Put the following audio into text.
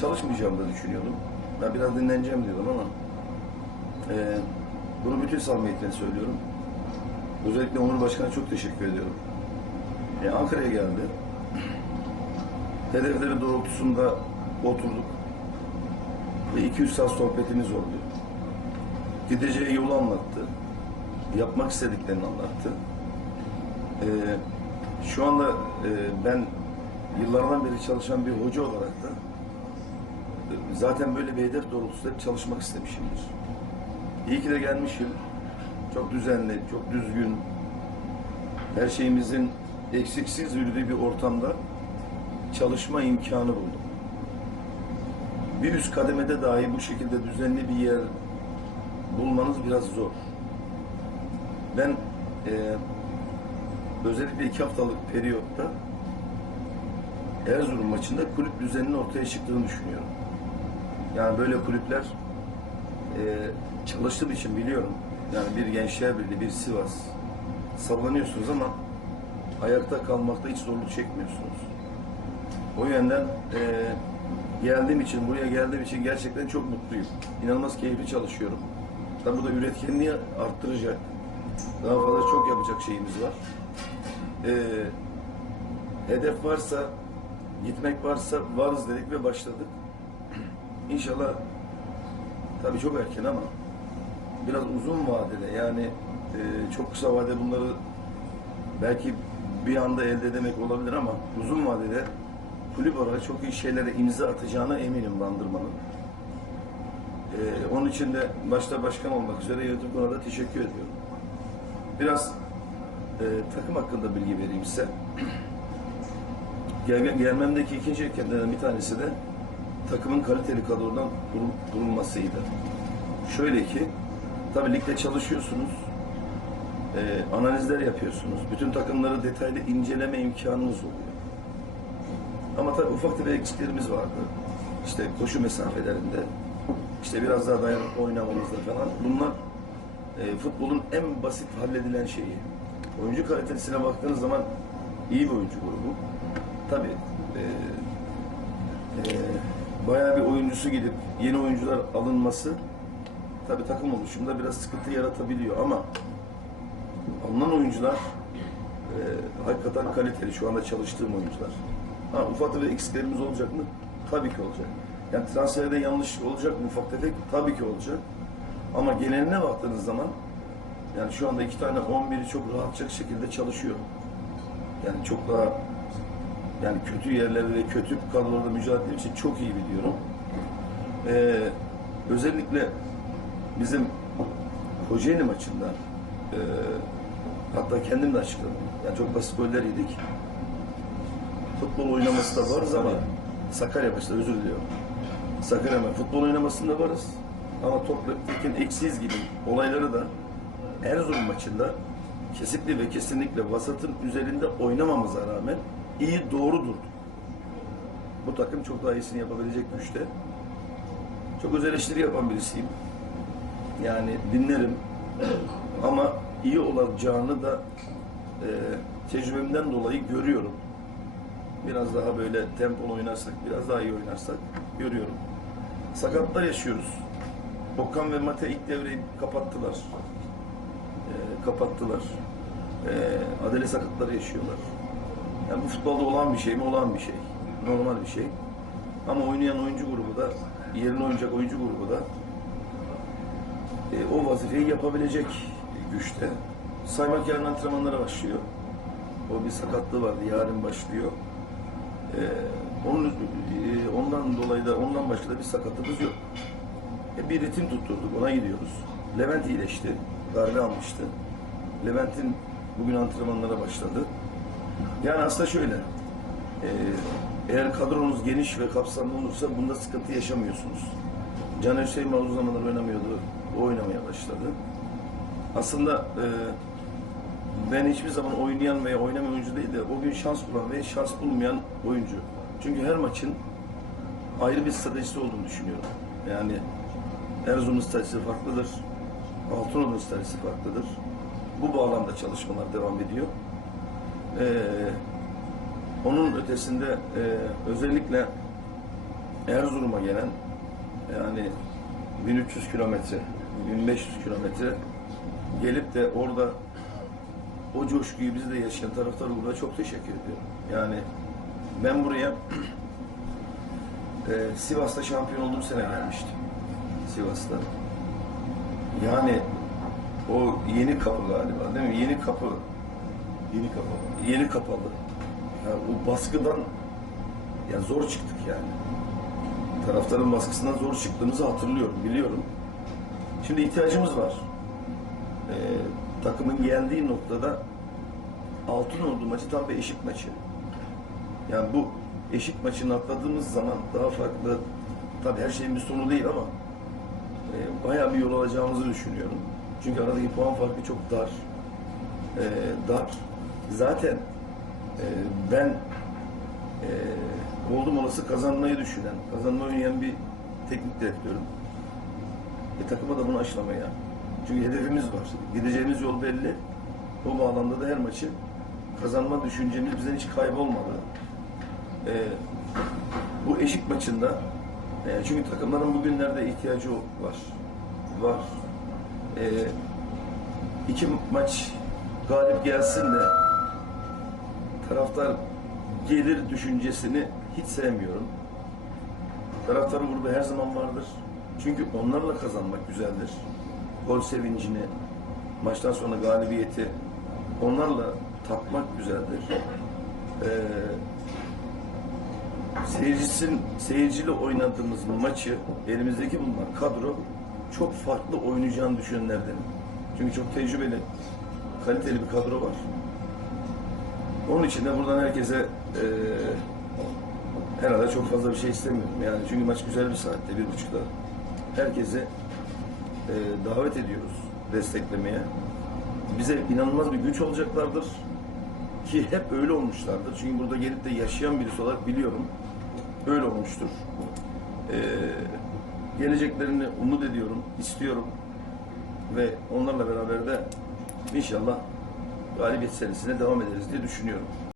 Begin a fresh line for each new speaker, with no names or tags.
çalışmayacağımı da düşünüyordum. Ben biraz dinleneceğim diyordum ama e, bunu bütün samimiyetle söylüyorum. Özellikle Onur Başkan'a çok teşekkür ediyorum. E, Ankara'ya geldi. Hedefleri doğrultusunda oturduk. Ve 200 saat sohbetimiz oldu. Gideceği yolu anlattı. Yapmak istediklerini anlattı. E, şu anda e, ben yıllardan beri çalışan bir hoca olarak da zaten böyle bir hedef doğrultusunda çalışmak istemişimdir. İyi ki de gelmişim. Çok düzenli, çok düzgün, her şeyimizin eksiksiz yürüdüğü bir ortamda çalışma imkanı buldum. Bir üst kademede dahi bu şekilde düzenli bir yer bulmanız biraz zor. Ben e, özellikle iki haftalık periyotta Erzurum maçında kulüp düzeninin ortaya çıktığını düşünüyorum. Yani böyle kulüpler e, çalıştığım için biliyorum. Yani bir Gençler Birliği, bir Sivas sallanıyorsunuz ama ayakta kalmakta hiç zorluk çekmiyorsunuz. O yönden e, geldiğim için, buraya geldiğim için gerçekten çok mutluyum. İnanılmaz keyifli çalışıyorum. Tabi bu da üretkenliği arttıracak. Daha fazla çok yapacak şeyimiz var. E, hedef varsa, gitmek varsa varız dedik ve başladık. İnşallah tabii çok erken ama biraz uzun vadede yani e, çok kısa vadede bunları belki bir anda elde edemek olabilir ama uzun vadede kulüp olarak çok iyi şeylere imza atacağına eminim Bandırma'nın. E, onun için de başta başkan olmak üzere yönetim konuda teşekkür ediyorum. Biraz e, takım hakkında bilgi vereyim size. Gel, gelmemdeki ikinci etkenlerden bir tanesi de takımın kaliteli kadrodan kurul- kurulmasıydı. Şöyle ki, tabii ligde çalışıyorsunuz, e, analizler yapıyorsunuz, bütün takımları detaylı inceleme imkanınız oluyor. Ama tabii ufak tefek eksiklerimiz vardı. İşte koşu mesafelerinde, işte biraz daha dayanıklı oynamamızda falan. Bunlar e, futbolun en basit halledilen şeyi. Oyuncu kalitesine baktığınız zaman iyi bir oyuncu grubu. Tabii e, e, bayağı bir oyuncusu gidip yeni oyuncular alınması tabii takım oluşumunda biraz sıkıntı yaratabiliyor ama alınan oyuncular e, hakikaten kaliteli şu anda çalıştığım oyuncular. Ha, ufak tefek eksiklerimiz olacak mı? Tabii ki olacak. Yani transferde yanlış olacak mı ufak tefek? Tabii ki olacak. Ama geneline baktığınız zaman yani şu anda iki tane 11'i çok rahatça şekilde çalışıyor. Yani çok daha yani kötü yerlerde ve kötü kadrolarda mücadele için çok iyi biliyorum. Ee, özellikle bizim Kocaeli maçında e, hatta kendim de açıkladım. Yani çok basit goller yedik. Futbol oynaması da varız ama Sakarya maçında özür diliyorum. Sakarya maçı futbol oynamasında varız. Ama topraktakin eksiyiz gibi olayları da Erzurum maçında kesinlikle ve kesinlikle vasatın üzerinde oynamamıza rağmen iyi doğru durduk. Bu takım çok daha iyisini yapabilecek güçte. Çok öz eleştiri yapan birisiyim. Yani dinlerim. Ama iyi olacağını da e, tecrübemden dolayı görüyorum. Biraz daha böyle tempolu oynarsak, biraz daha iyi oynarsak görüyorum. Sakatlar yaşıyoruz. Okan ve Mate ilk devreyi kapattılar. E, kapattılar. E, adele sakatları yaşıyorlar. Yani bu futbolda olan bir şey mi? Olan bir şey. Normal bir şey. Ama oynayan oyuncu grubu da, yerine oynayacak oyuncu grubu da e, o vazifeyi yapabilecek güçte. Saymak yarın antrenmanlara başlıyor. O bir sakatlığı vardı, yarın başlıyor. E, onun e, ondan dolayı da ondan başka da bir sakatımız yok. E, bir ritim tutturduk, ona gidiyoruz. Levent iyileşti, darbe almıştı. Levent'in bugün antrenmanlara başladı. Yani aslında şöyle, e, eğer kadronuz geniş ve kapsamlı olursa bunda sıkıntı yaşamıyorsunuz. Caner Hüseyin uzun zamanlar oynamıyordu, o oynamaya başladı. Aslında e, ben hiçbir zaman oynayan veya oynamayan oyuncu değil de o gün şans bulan ve şans bulmayan oyuncu. Çünkü her maçın ayrı bir stratejisi olduğunu düşünüyorum. Yani Erzurum'un stratejisi farklıdır. Altınordu'nun stratejisi farklıdır. Bu bağlamda çalışmalar devam ediyor. Ee, onun ötesinde e, özellikle Erzurum'a gelen yani 1300 kilometre, 1500 kilometre gelip de orada o coşkuyu bizde yaşayan taraftar burada çok teşekkür ediyorum. Yani ben buraya e, Sivas'ta şampiyon olduğum sene gelmiştim. Sivas'ta. Yani o yeni kapı galiba değil mi? Yeni kapı.
Yeni kapalı.
Yeni kapalı. Ya o baskıdan ya zor çıktık yani. Taraftarın baskısından zor çıktığımızı hatırlıyorum, biliyorum. Şimdi ihtiyacımız var. Ee, takımın geldiği noktada Altınordu maçı tam bir eşit maçı. Yani bu eşit maçını atladığımız zaman daha farklı, tabii her şeyin bir sonu değil ama e, bayağı bir yol alacağımızı düşünüyorum. Çünkü aradaki puan farkı çok dar. E, dar. Zaten e, ben e, oldum olası kazanmayı düşünen, kazanma oynayan bir teknik direktörüm. E, takıma da bunu aşılamaya. Çünkü hedefimiz var. Gideceğimiz yol belli. Bu bağlamda da her maçı kazanma düşüncemiz bizden hiç kaybolmadı. E, bu eşik maçında e, çünkü takımların bugünlerde ihtiyacı var. Var. E, iki maç galip gelsin de taraftar gelir düşüncesini hiç sevmiyorum. Taraftarın grubu her zaman vardır. Çünkü onlarla kazanmak güzeldir. Gol sevincini, maçtan sonra galibiyeti onlarla tatmak güzeldir. Ee, seyircisin, seyirciyle oynadığımız maçı elimizdeki bulunan kadro çok farklı oynayacağını düşünenlerdenim. Çünkü çok tecrübeli, kaliteli bir kadro var. Onun için de buradan herkese eee herhalde çok fazla bir şey istemiyorum. Yani çünkü maç güzel bir saatte, bir buçukta. Herkese eee, davet ediyoruz desteklemeye. Bize inanılmaz bir güç olacaklardır. Ki hep öyle olmuşlardır. Çünkü burada gelip de yaşayan birisi olarak biliyorum. Öyle olmuştur. Eee, geleceklerini umut ediyorum, istiyorum. Ve onlarla beraber de inşallah galibiyet serisine devam ederiz diye düşünüyorum.